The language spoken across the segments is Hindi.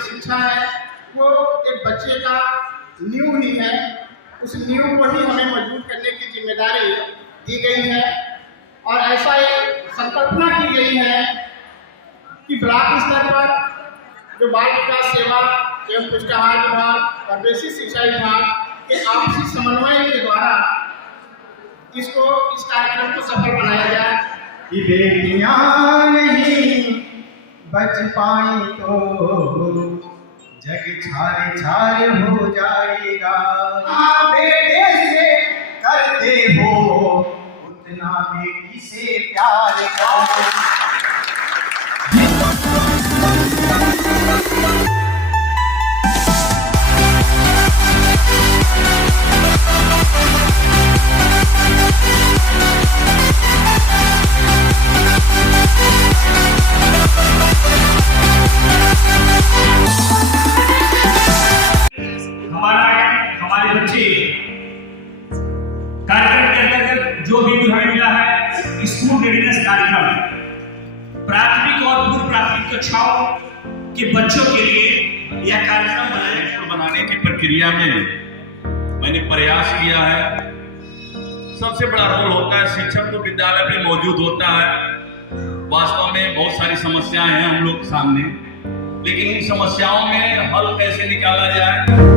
जो शिक्षा है वो एक बच्चे का नींव ही है। उस नींव को ही हमें मजबूत करने की जिम्मेदारी दी गई है और ऐसा एक संकल्पना की गई है कि ब्लॉक स्तर पर जो बाल विकास सेवा एवं पुष्टाहार विभाग और बेसिक शिक्षा विभाग के आपसी समन्वय के द्वारा इस कार्यक्रम को सफल बनाया जाए। कि बेटियां नहीं बच पाई तो जग छारे छारे हो जाएगा। हाँ, बेटे से करते हो उतना बेटी से प्यार करो। हमारे बच्चे कार्यक्रम के अंतर्गत जो भी हमें मिला है स्कूल रेडीनेस कार्यक्रम, प्राथमिक और पूर्व प्राथमिक कक्षाओं के बच्चों के लिए यह कार्यक्रम बनाने की प्रक्रिया में मैंने प्रयास किया है। सबसे बड़ा रोल होता है शिक्षक तो विद्यालय में मौजूद होता है। वास्तव में बहुत सारी समस्याएं हैं हम लोग सामने, लेकिन इन समस्याओं में हल कैसे निकाला जाए।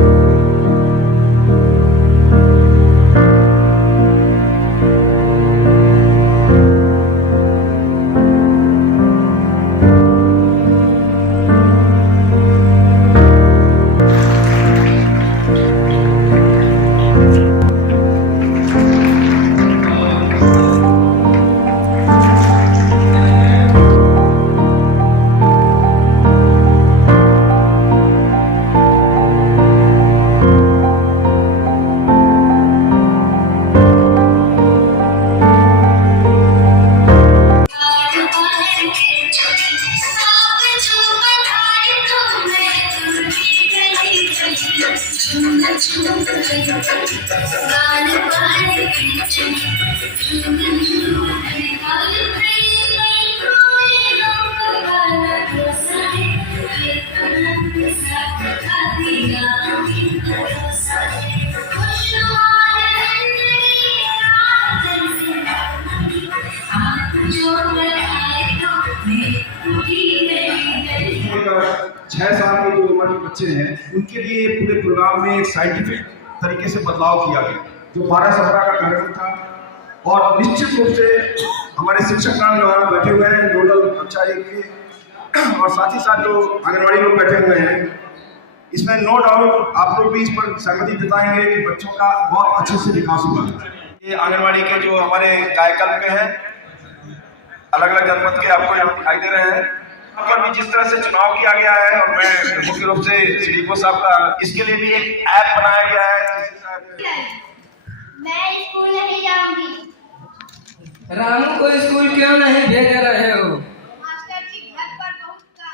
छह साल के जो उम्र के बच्चे हैं उनके लिए पूरे प्रोग्राम में एक साइंटिफिक तरीके से बदलाव किया गया, जो 12-17 का कार्यक्रम था। और निश्चित रूप से हमारे शिक्षकगण जो यहाँ बैठे हुए हैं नोडल कक्षा 1 के और साथ ही साथ जो आंगनबाड़ी लोग बैठे हुए हैं, इसमें नो डाउट आप लोग भी इस पर सहमति जताएंगे कि बच्चों का बहुत अच्छे से विकास हुआ। ये आंगनबाड़ी के जो हमारे कायकल्प के हैं, अलग अलग जनपद के आपको यहाँ दिखाई दे रहे हैं। यहाँ पर भी जिस तरह से चुनाव किया गया है और मैं मुख्य रूप से सीडीपो साहब का, इसके लिए भी एक ऐप बनाया गया है। मैं स्कूल नहीं जाऊंगी। रामू को स्कूल क्यों नहीं भेज रहे हो? मास्टर जी घर पर बहुत काम।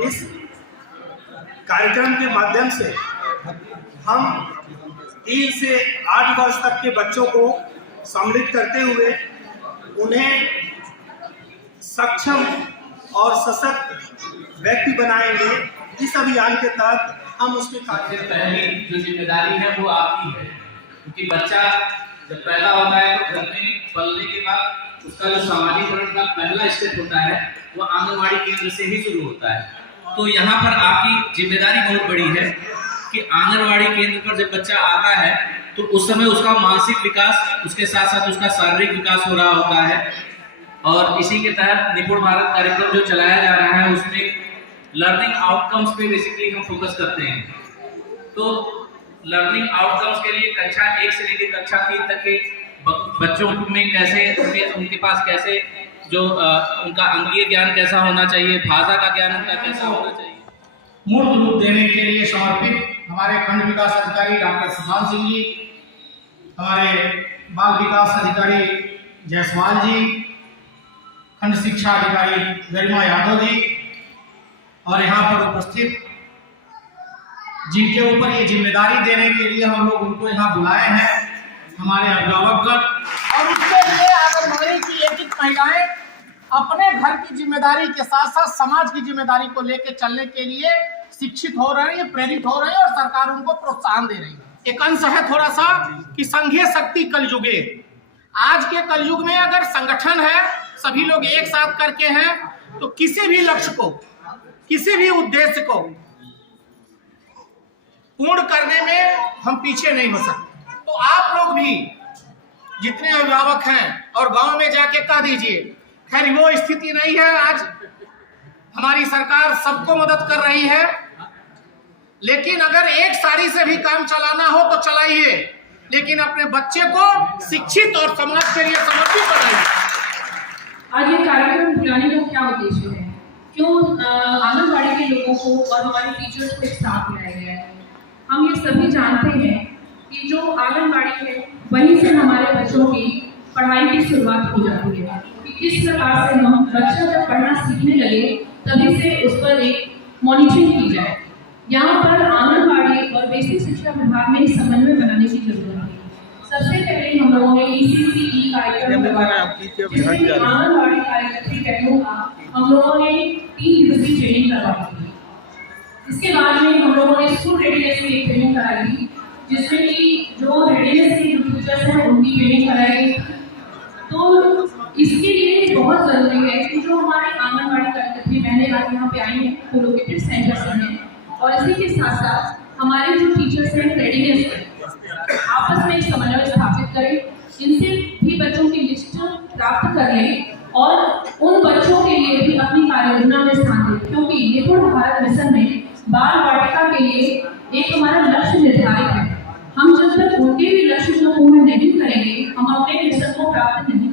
इस कार्यक्रम के माध्यम से हम 3 से 8 वर्ष तक के बच्चों को सम्मिलित करते हुए उन्हें सक्षम और सशक्त व्यक्ति बनाएंगे। इस अभियान के तहत हम उसमें सबसे पहली जो जिम्मेदारी है वो आपकी है, क्योंकि बच्चा जब पैदा होता है तो घर में पलने के बाद उसका जो सामाजिकरण का पहला स्टेप होता है वो आंगनवाड़ी केंद्र से ही शुरू होता है। तो यहाँ पर आपकी जिम्मेदारी बहुत बड़ी है कि आंगनवाड़ी केंद्र पर जब बच्चा आता है तो उस समय उसका मानसिक विकास, उसके साथ साथ उसका शारीरिक विकास हो रहा होता है। और इसी के तहत निपुण भारत कार्यक्रम जो चलाया जा रहा है उसमें लर्निंग आउटकम्स पे बेसिकली हम फोकस करते हैं। तो लर्निंग आउटकम्स के लिए कक्षा 1 से लेकर कक्षा 3 तक के बच्चों में कैसे उनके पास कैसे जो उनका अंगीय ज्ञान कैसा होना चाहिए, भाषा का ज्ञान उनका कैसा होना चाहिए, मूर्त रूप देने के लिए समर्पित हमारे खंड विकास अधिकारी डॉक्टर सुशांत सिंह जी, हमारे बाल विकास अधिकारी जायसवाल जी, खंड शिक्षा अधिकारी गरिमा यादव जी और यहाँ पर उपस्थित जिनके ऊपर ये जिम्मेदारी देने के लिए हम लोग उनको यहाँ बुलाए हैं, हमारे अभिभावकगण। और उसके लिए आंगनबाड़ी की एक महिलाएं अपने घर की जिम्मेदारी के साथ साथ समाज की जिम्मेदारी को लेकर चलने के लिए शिक्षित हो रही है, प्रेरित हो रही है और सरकार उनको प्रोत्साहन दे रही है। एक अंश है थोड़ा सा कि संघीय शक्ति कलयुगे। आज के कलयुग में अगर संगठन है, सभी लोग एक साथ करके हैं, तो किसी भी लक्ष्य को, किसी भी उद्देश्य को पूर्ण करने में हम पीछे नहीं हो सकते। तो आप लोग भी जितने अभिभावक हैं और गांव में जाके कह दीजिए। खैर वो स्थिति नहीं है, आज हमारी सरकार सबको मदद कर रही है, लेकिन अगर एक साड़ी से भी काम चलाना हो तो चलाइए, लेकिन अपने बच्चे को शिक्षित और समाज के लिए समर्पित बनाइए। आज ये कार्यक्रम बुलाने का क्या उद्देश्य है? क्यों आंगनबाड़ी के लोगों को और हमारे टीचर्स को एक साथ लाया गया है? हम ये सभी जानते हैं कि जो आंगनबाड़ी है वहीं से हमारे बच्चों की पढ़ाई की शुरुआत हो जाती है कि किस प्रकार से हम बच्चा जब पढ़ना सीखने लगे तभी से उस पर एक मॉनिटरिंग की जाए। यहाँ पर आंगनबाड़ी और बेसिक शिक्षा विभाग में समन्वय बनाने की जरूरत है। सबसे पहले हम लोगों ने ECCE कार्यक्रम जिसमें आंगनबाड़ी कार्यकर्त्री बहनों का हम लोगों ने 3 दिवसीय ट्रेनिंग करवाई थी। इसके बाद में हम लोगों ने स्कूल रेडीनेस की एक ट्रेनिंग कराई जिसमें कि जो रेडीनेस के टीचर्स हैं उनकी ट्रेनिंग कराई। तो इसके लिए बहुत जरूरी है कि जो हमारे आंगनबाड़ी कार्यकर्त्री बहनें आज यहाँ पे आई हैं वो लोकेटेड सेंटर से हैं, और इसी के साथ साथ हमारे जो टीचर्स हैं रेडीनेस आपस में समन्वय स्थापित करें, इनसे भी बच्चों की लिस्ट प्राप्त कर लें और उन बच्चों के लिए भी अपनी कार्य योजना में स्थान दें, क्योंकि निपुण भारत मिशन में बाल वाटिका के लिए एक हमारा लक्ष्य निर्धारित है। हम जब तक उनके भी लक्ष्य को पूर्ण नहीं करेंगे हम अपने मिशन को प्राप्त नहीं